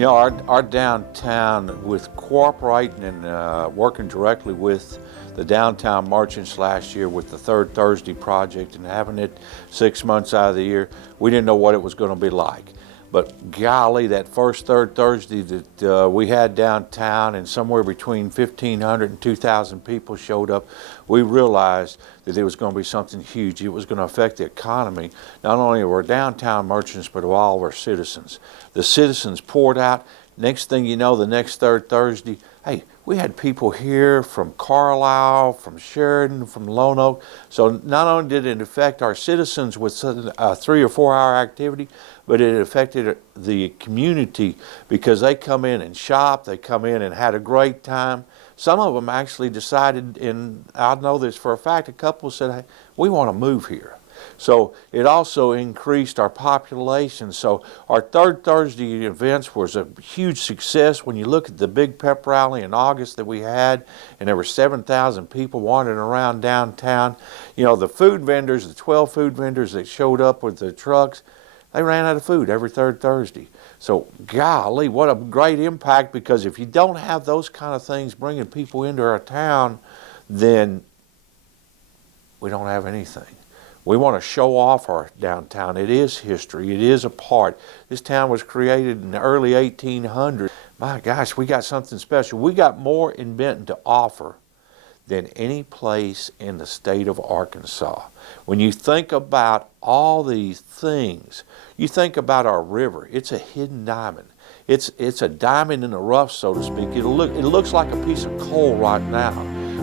You know, our downtown, with cooperating and working directly with the downtown merchants last year with the Third Thursday project and having it 6 months out of the year, we didn't know what it was going to be like. But golly, that first Third Thursday that we had downtown, and somewhere between 1,500 and 2,000 people showed up, we realized that it was going to be something huge. It was going to affect the economy, not only of our downtown merchants, but of all of our citizens. The citizens poured out. Next thing you know, the next Third Thursday, hey, we had people here from Carlisle, from Sheridan, from Lone Oak. So not only did it affect our citizens with a 3 or 4 hour activity, but it affected the community because they come in and shop, they come in and had a great time. Some of them actually decided, and I know this for a fact, a couple said, hey, we want to move here. So it also increased our population. So our Third Thursday events was a huge success. When you look at the big pep rally in August that we had, and there were 7,000 people wandering around downtown. You know, the food vendors, the 12 food vendors that showed up with the trucks, they ran out of food every Third Thursday. So golly, what a great impact, because if you don't have those kind of things bringing people into our town, then we don't have anything. We want to show off our downtown. It is history. It is a part. This town was created in the early 1800s. My gosh, we got something special. We got more in Benton to offer than any place in the state of Arkansas. When you think about all these things, you think about our river. It's a hidden diamond. It's a diamond in the rough, so to speak. It looks like a piece of coal right now.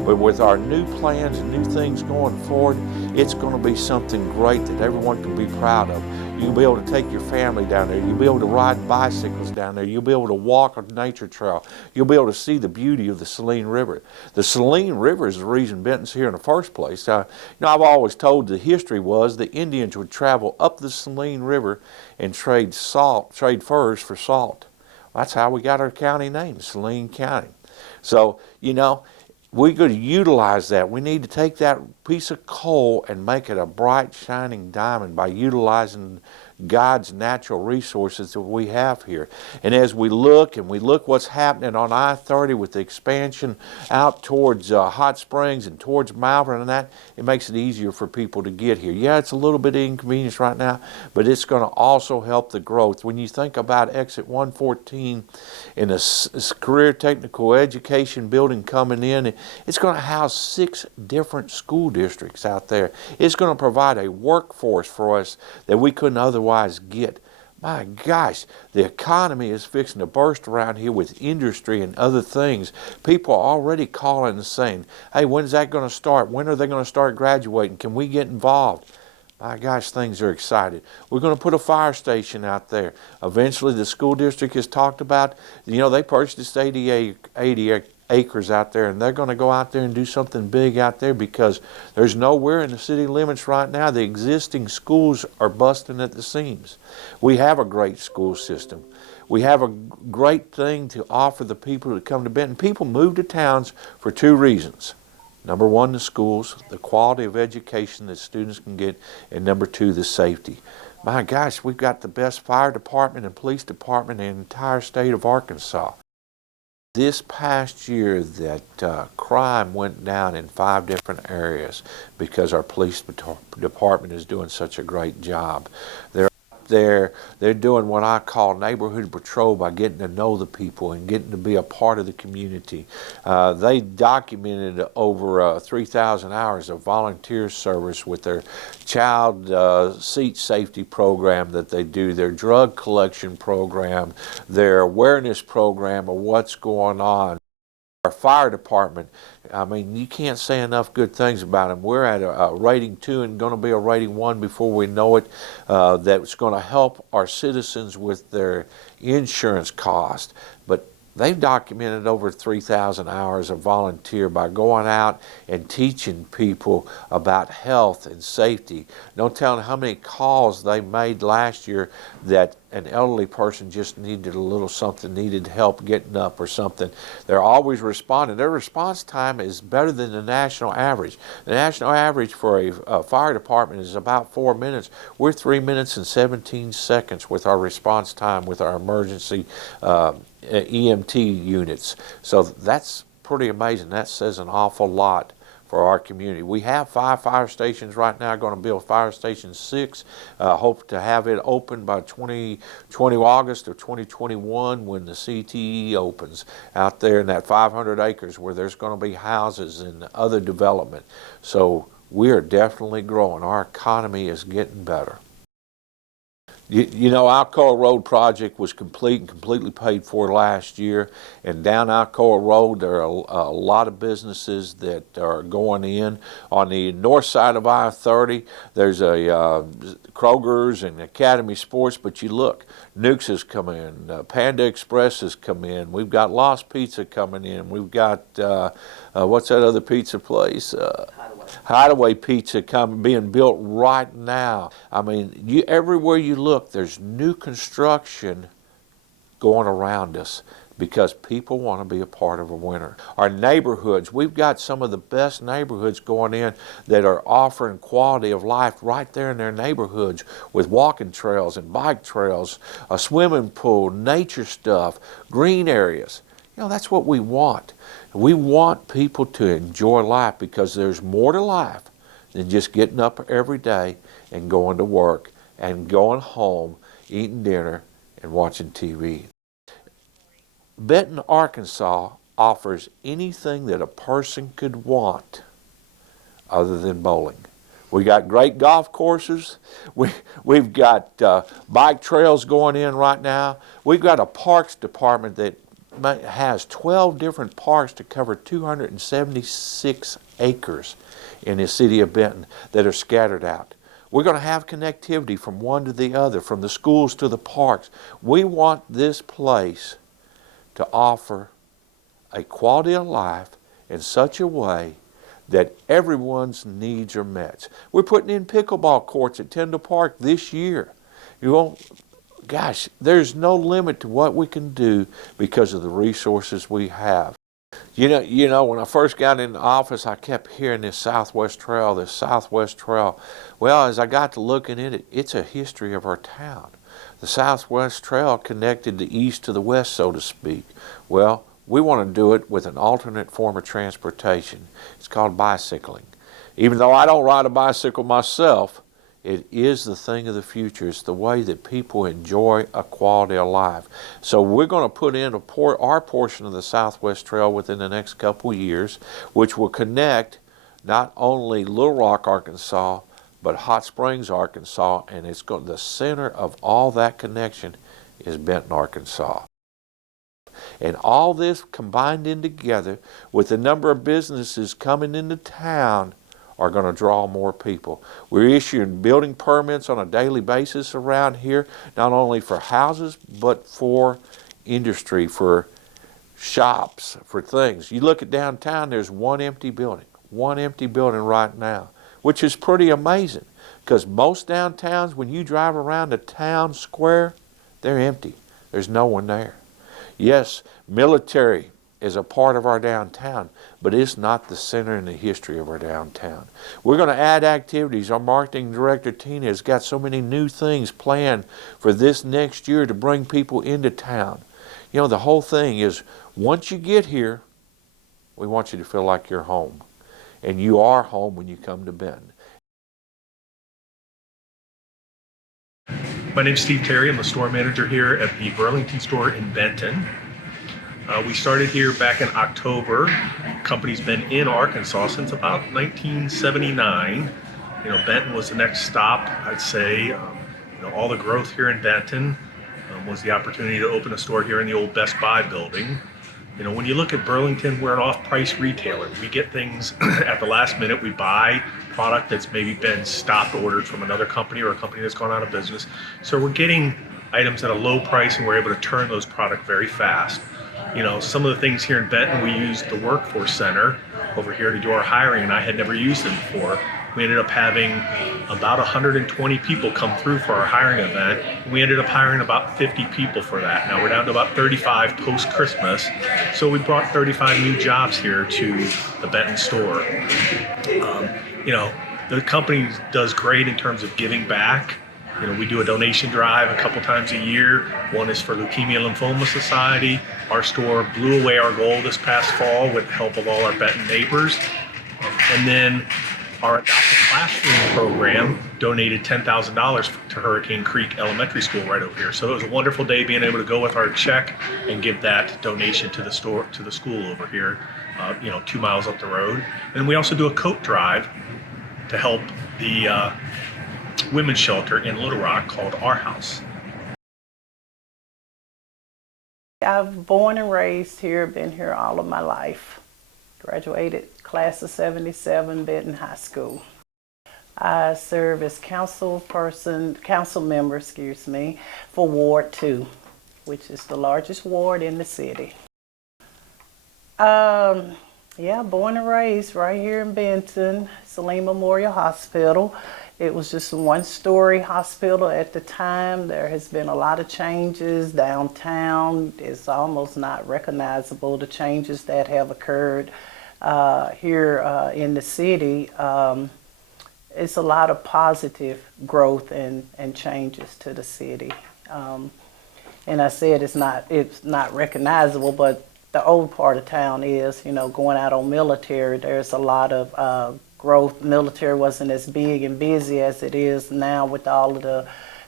But with our new plans and new things going forward, it's going to be something great that everyone can be proud of. You'll be able to take your family down there. You'll be able to ride bicycles down there. You'll be able to walk a nature trail. You'll be able to see the beauty of the Saline River. The Saline River is the reason Benton's here in the first place. You know, I've always told the history was the Indians would travel up the Saline River and trade furs for salt. That's how we got our county name, Saline County. So, you know, we're going to utilize that. We need to take that piece of coal and make it a bright, shining diamond by utilizing God's natural resources that we have here. And as we look what's happening on I-30 with the expansion out towards Hot Springs and towards Malvern and that, it makes it easier for people to get here. Yeah, it's a little bit inconvenience right now, but it's going to also help the growth. When you think about exit 114 and the career technical education building coming in, it's going to house 6 different school districts out there. It's going to provide a workforce for us that we couldn't otherwise get. My gosh, the economy is fixing to burst around here with industry and other things. People are already calling and saying, hey, when's that going to start? When are they going to start graduating? Can we get involved? My gosh, things are excited. We're going to put a fire station out there. Eventually, the school district has talked about, you know, they purchased 80 acres out there, and they're going to go out there and do something big out there because there's nowhere in the city limits right now. The existing schools are busting at the seams. We have a great school system. We have a great thing to offer the people that come to Benton. People move to towns for 2 reasons. Number 1, the schools, the quality of education that students can get, and number 2, the safety. My gosh, we've got the best fire department and police department in the entire state of Arkansas. This past year that crime went down in 5 different areas because our police department is doing such a great job. They're doing what I call neighborhood patrol by getting to know the people and getting to be a part of the community. They documented over 3,000 hours of volunteer service with their child seat safety program that they do, their drug collection program, their awareness program of what's going on. Our fire department, I mean, you can't say enough good things about them. We're at a rating 2 and going to be a rating 1 before we know it. That's going to help our citizens with their insurance cost. But They've documented over 3,000 hours of volunteer by going out and teaching people about health and safety. No telling how many calls they made last year that an elderly person just needed a little something, needed help getting up or something. They're always responding. Their response time is better than the national average. The national average for a fire department is about 4 minutes. We're 3 minutes and 17 seconds with our response time with our emergency EMT units. So that's pretty amazing. That says an awful lot for our community. We have 5 fire stations right now, going to build fire station 6. Hope to have it open by August of 2021 when the CTE opens out there in that 500 acres where there's going to be houses and other development. So we are definitely growing. Our economy is getting better. You know, Alcoa Road project was complete and completely paid for last year. And down Alcoa Road, there are a lot of businesses that are going in. On the north side of I-30, there's a Kroger's and Academy Sports. But you look, Nukes has come in, Panda Express has come in. We've got Lost Pizza coming in. We've got, what's that other pizza place? Hideaway Pizza being built right now. I mean, everywhere you look, there's new construction going around us because people want to be a part of a winter. Our neighborhoods, we've got some of the best neighborhoods going in that are offering quality of life right there in their neighborhoods with walking trails and bike trails, a swimming pool, nature stuff, green areas. You know, that's what we want. We want people to enjoy life because there's more to life than just getting up every day and going to work and going home, eating dinner, and watching TV. Benton, Arkansas offers anything that a person could want other than bowling. We got great golf courses. We've got bike trails going in right now. We've got a parks department that has 12 different parks to cover 276 acres in the city of Benton that are scattered out. We're going to have connectivity from one to the other, from the schools to the parks. We want this place to offer a quality of life in such a way that everyone's needs are met. We're putting in pickleball courts at Tyndall Park this year. You won't Gosh, there's no limit to what we can do because of the resources we have. You know, when I first got in the office, I kept hearing this Southwest Trail, this Southwest Trail. Well, as I got to looking at it, it's a history of our town. The Southwest Trail connected the east to the west, so to speak. Well, we want to do it with an alternate form of transportation. It's called bicycling. Even though I don't ride a bicycle myself, it is the thing of the future. It's the way that people enjoy a quality of life. So we're going to put in our portion of the Southwest Trail within the next couple of years, which will connect not only Little Rock, Arkansas, but Hot Springs, Arkansas, and the center of all that connection is Benton, Arkansas. And all this combined in together with the number of businesses coming into town are going to draw more people. We're issuing building permits on a daily basis around here, not only for houses, but for industry, for shops, for things. You look at downtown, there's one empty building right now, which is pretty amazing because most downtowns, when you drive around the town square, they're empty. There's no one there. Yes, military is a part of our downtown, but it's not the center and the history of our downtown. We're going to add activities. Our marketing director, Tina, has got so many new things planned for this next year to bring people into town. You know, the whole thing is once you get here, we want you to feel like you're home. And you are home when you come to Benton. My name's Steve Terry. I'm the store manager here at the Burlington store in Benton. We started here back in October. The company's been in Arkansas since about 1979. You know, Benton was the next stop, I'd say. You know, all the growth here in Benton was the opportunity to open a store here in the old Best Buy building. You know, when you look at Burlington, we're an off-price retailer. We get things at the last minute. We buy product that's maybe been stopped ordered from another company or a company that's gone out of business. So we're getting items at a low price and we're able to turn those products very fast. Some of the things here in Benton, we used the workforce center over here to do our hiring, and I had never used it before. We ended up having about 120 people come through for our hiring event. And we ended up hiring about 50 people for that. Now we're down to about 35 post-Christmas. So we brought 35 new jobs here to the Benton store. Um, you know, the company does great in terms of giving back. We do a donation drive a couple times a year. One is for Leukemia Lymphoma Society. Our store blew away our goal this past fall with the help of all our Benton neighbors. And then our Adopted Classroom program donated $10,000 to Hurricane Creek Elementary School right over here. So it was a wonderful day being able to go with our check and give that donation to the school over here, 2 miles up the road. And we also do a coat drive to help the women's shelter in Little Rock called Our House. I've born and raised here, been here all of my life. Graduated class of 77, Benton High School. I serve as council member, for Ward 2, which is the largest ward in the city. Born and raised right here in Benton, Saline Memorial Hospital. It was just a one-story hospital at the time. There has been a lot of changes downtown. It's almost not recognizable, the changes that have occurred here in the city. It's a lot of positive growth and changes to the city. And I said it's not recognizable, but the old part of town is, going out on Military, there's a lot of growth. Military wasn't as big and busy as it is now with all of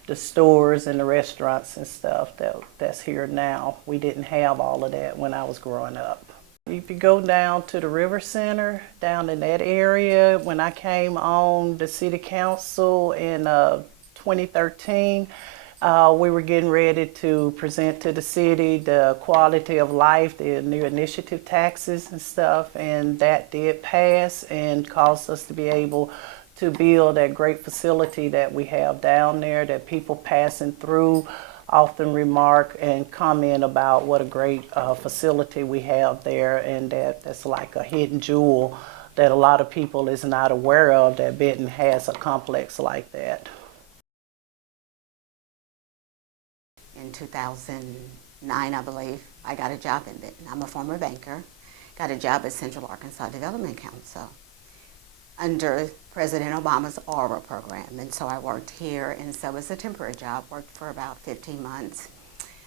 the stores and the restaurants and stuff that's here now. We didn't have all of that when I was growing up. If you go down to the River Center, down in that area, when I came on the city council in 2013, we were getting ready to present to the city the quality of life, the new initiative taxes and stuff, and that did pass and caused us to be able to build that great facility that we have down there that people passing through often remark and comment about what a great facility we have there, and that's like a hidden jewel that a lot of people is not aware of, that Benton has a complex like that. In 2009, I believe, I got a job in Benton. I'm a former banker. Got a job at Central Arkansas Development Council under President Obama's AURA program. And so I worked here, and so it was a temporary job, worked for about 15 months.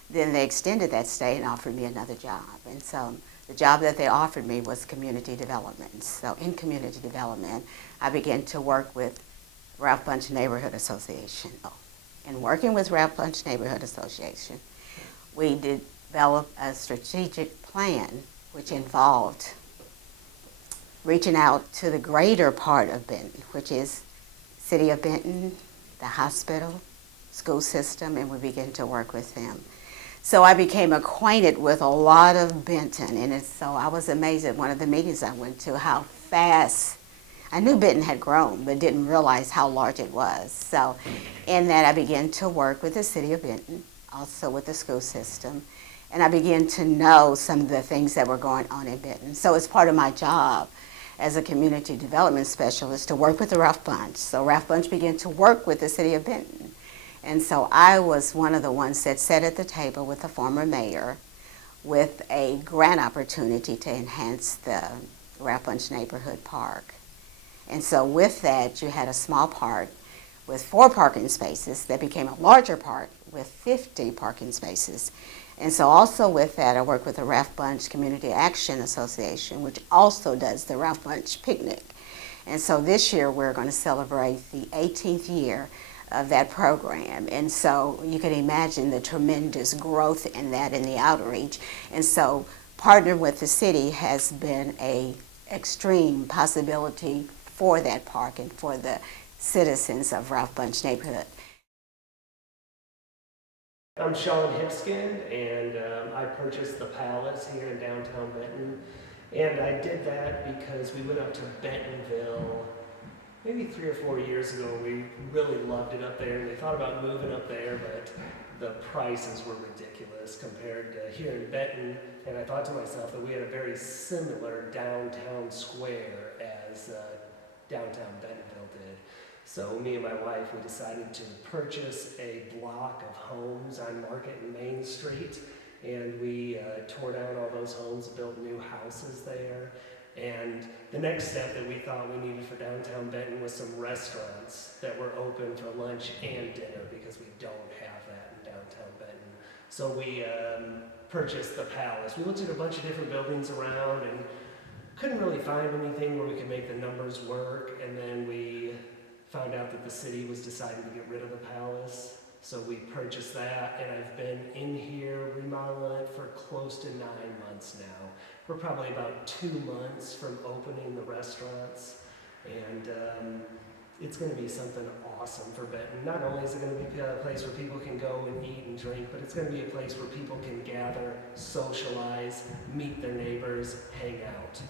Then they extended that stay and offered me another job. And so the job that they offered me was community development. So in community development, I began to work with Ralph Bunche Neighborhood Association. And working with Ralph Bunche Neighborhood Association, we developed a strategic plan which involved reaching out to the greater part of Benton, which is City of Benton, the hospital, school system, and we began to work with them. So I became acquainted with a lot of Benton, and so I was amazed at one of the meetings I went to how fast. I knew Benton had grown, but didn't realize how large it was. So in that, I began to work with the City of Benton, also with the school system, and I began to know some of the things that were going on in Benton. So it's part of my job as a community development specialist to work with the Ralph Bunche. So Ralph Bunche began to work with the City of Benton. And so I was one of the ones that sat at the table with the former mayor with a grant opportunity to enhance the Ralph Bunche Neighborhood Park. And so with that, you had a small park with 4 parking spaces that became a larger park with 50 parking spaces. And so also with that, I work with the Ralph Bunche Community Action Association, which also does the Ralph Bunche Picnic. And so this year, we're going to celebrate the 18th year of that program. And so you can imagine the tremendous growth in that and the outreach. And so partnering with the city has been an extreme possibility for that park and for the citizens of Ralph Bunche neighborhood. I'm Sean Hipskin, and I purchased the Palace here in downtown Benton. And I did that because we went up to Bentonville maybe 3 or 4 years ago. We really loved it up there, and we thought about moving up there, but the prices were ridiculous compared to here in Benton, and I thought to myself that we had a very similar downtown square as downtown Bentonville did. So me and my wife, we decided to purchase a block of homes on Market and Main Street, and we tore down all those homes, built new houses there. And the next step that we thought we needed for downtown Benton was some restaurants that were open for lunch and dinner, because we don't have that in downtown Benton. So we purchased the Palace. We looked at a bunch of different buildings around and couldn't really find anything where we could make the numbers work. And then we found out that the city was deciding to get rid of the Palace. So we purchased that, and I've been in here remodeling it for close to 9 months now. We're probably about 2 months from opening the restaurants, and it's going to be something awesome for Benton. Not only is it going to be a place where people can go and eat and drink, but it's going to be a place where people can gather, socialize, meet their neighbors, hang out.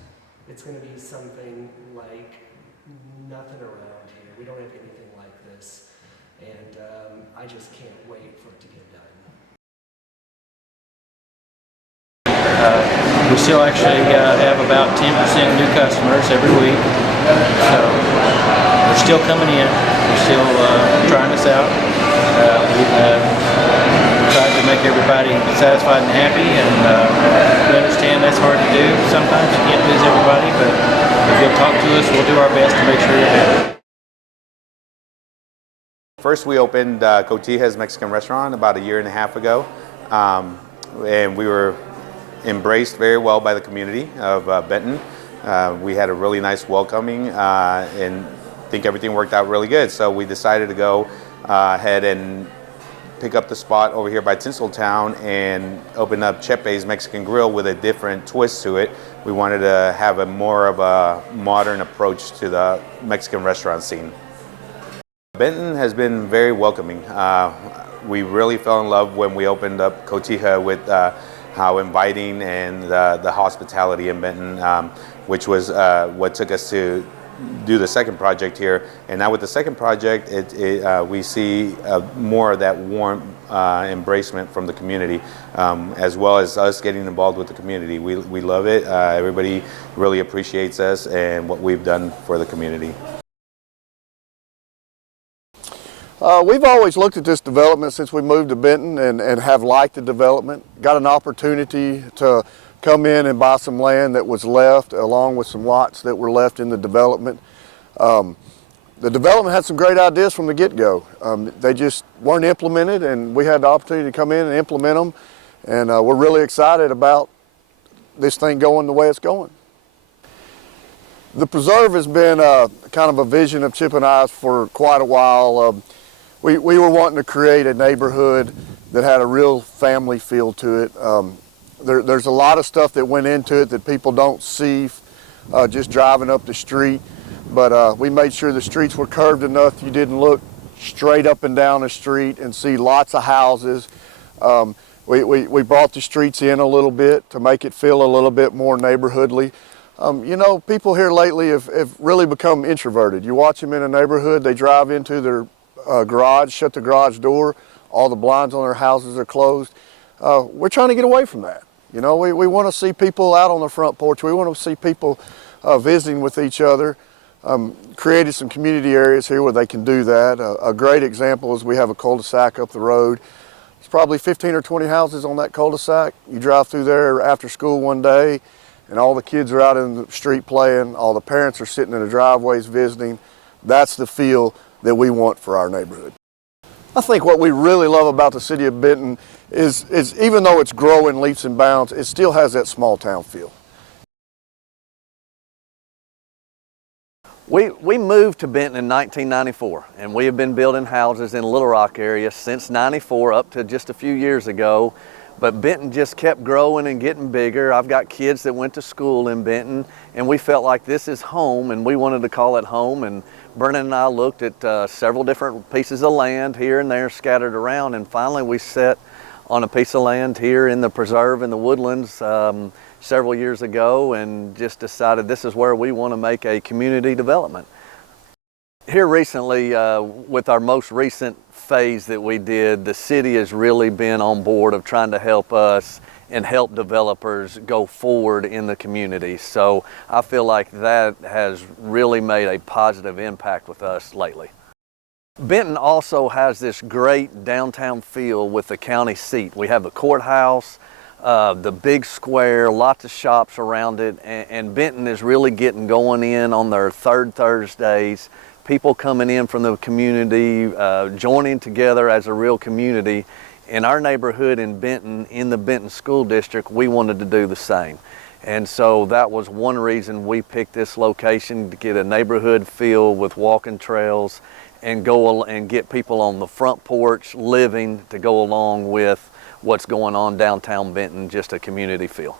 It's going to be something like nothing around here. We don't have anything like this. And I just can't wait for it to get done. We still actually have about 10% new customers every week, so they're still coming in. They're still trying us out. We've tried to make everybody satisfied and happy, and we understand that's hard to do. Sometimes you can't please everybody, but if you'll talk to us, we'll do our best to make sure you're happy. First, we opened Cotija's Mexican restaurant about 1.5 years ago, and we were embraced very well by the community of Benton. We had a really nice welcoming, and I think everything worked out really good. So we decided to go ahead and pick up the spot over here by Tinseltown and open up Chepe's Mexican Grill with a different twist to it. We wanted to have a more of a modern approach to the Mexican restaurant scene. Benton has been very welcoming. We really fell in love when we opened up Cotija with how inviting and the hospitality in Benton, which was what took us to do the second project here. And now with the second project, we see more of that warm embracement from the community, as well as us getting involved with the community. We love it. Everybody really appreciates us and what we've done for the community. We've always looked at this development since we moved to Benton and have liked the development. Got an opportunity to come in and buy some land that was left, along with some lots that were left in the development. The development had some great ideas from the get-go. They just weren't implemented, and we had the opportunity to come in and implement them. And we're really excited about this thing going the way it's going. The preserve has been kind of a vision of Chip and I's for quite a while. We were wanting to create a neighborhood that had a real family feel to it. There's a lot of stuff that went into it that people don't see just driving up the street, but we made sure the streets were curved enough you didn't look straight up and down the street and see lots of houses. We brought the streets in a little bit to make it feel a little bit more neighborhoodly. You know, people here lately have really become introverted. You watch them in a neighborhood, they drive into their garage, shut the garage door, all the blinds on their houses are closed. We're trying to get away from that. You know, we want to see people out on the front porch. We want to see people visiting with each other. Created some community areas here where they can do that. A great example is we have a cul-de-sac up the road. It's probably 15 or 20 houses on that cul-de-sac. You drive through there after school one day, and all the kids are out in the street playing. All the parents are sitting in the driveways visiting. That's the feel that we want for our neighborhood. I think what we really love about the city of Benton is even though it's growing leaps and bounds, it still has that small town feel. We moved to Benton in 1994, and we have been building houses in the Little Rock area since '94 up to just a few years ago. But Benton just kept growing and getting bigger. I've got kids that went to school in Benton, and we felt like this is home, and we wanted to call it home. And Vernon and I looked at several different pieces of land here and there scattered around, and finally we set on a piece of land here in the preserve in the woodlands several years ago, and just decided this is where we want to make a community development. Here recently, with our most recent phase that we did, the city has really been on board of trying to help us and help developers go forward in the community. So I feel like that has really made a positive impact with us lately. Benton also has this great downtown feel with the county seat. We have the courthouse, the big square, lots of shops around it, and Benton is really getting going in on their third Thursdays. People coming in from the community, joining together as a real community. In our neighborhood in Benton, in the Benton School District, we wanted to do the same. And so that was one reason we picked this location, to get a neighborhood feel with walking trails and go and get people on the front porch living to go along with what's going on downtown Benton, just a community feel.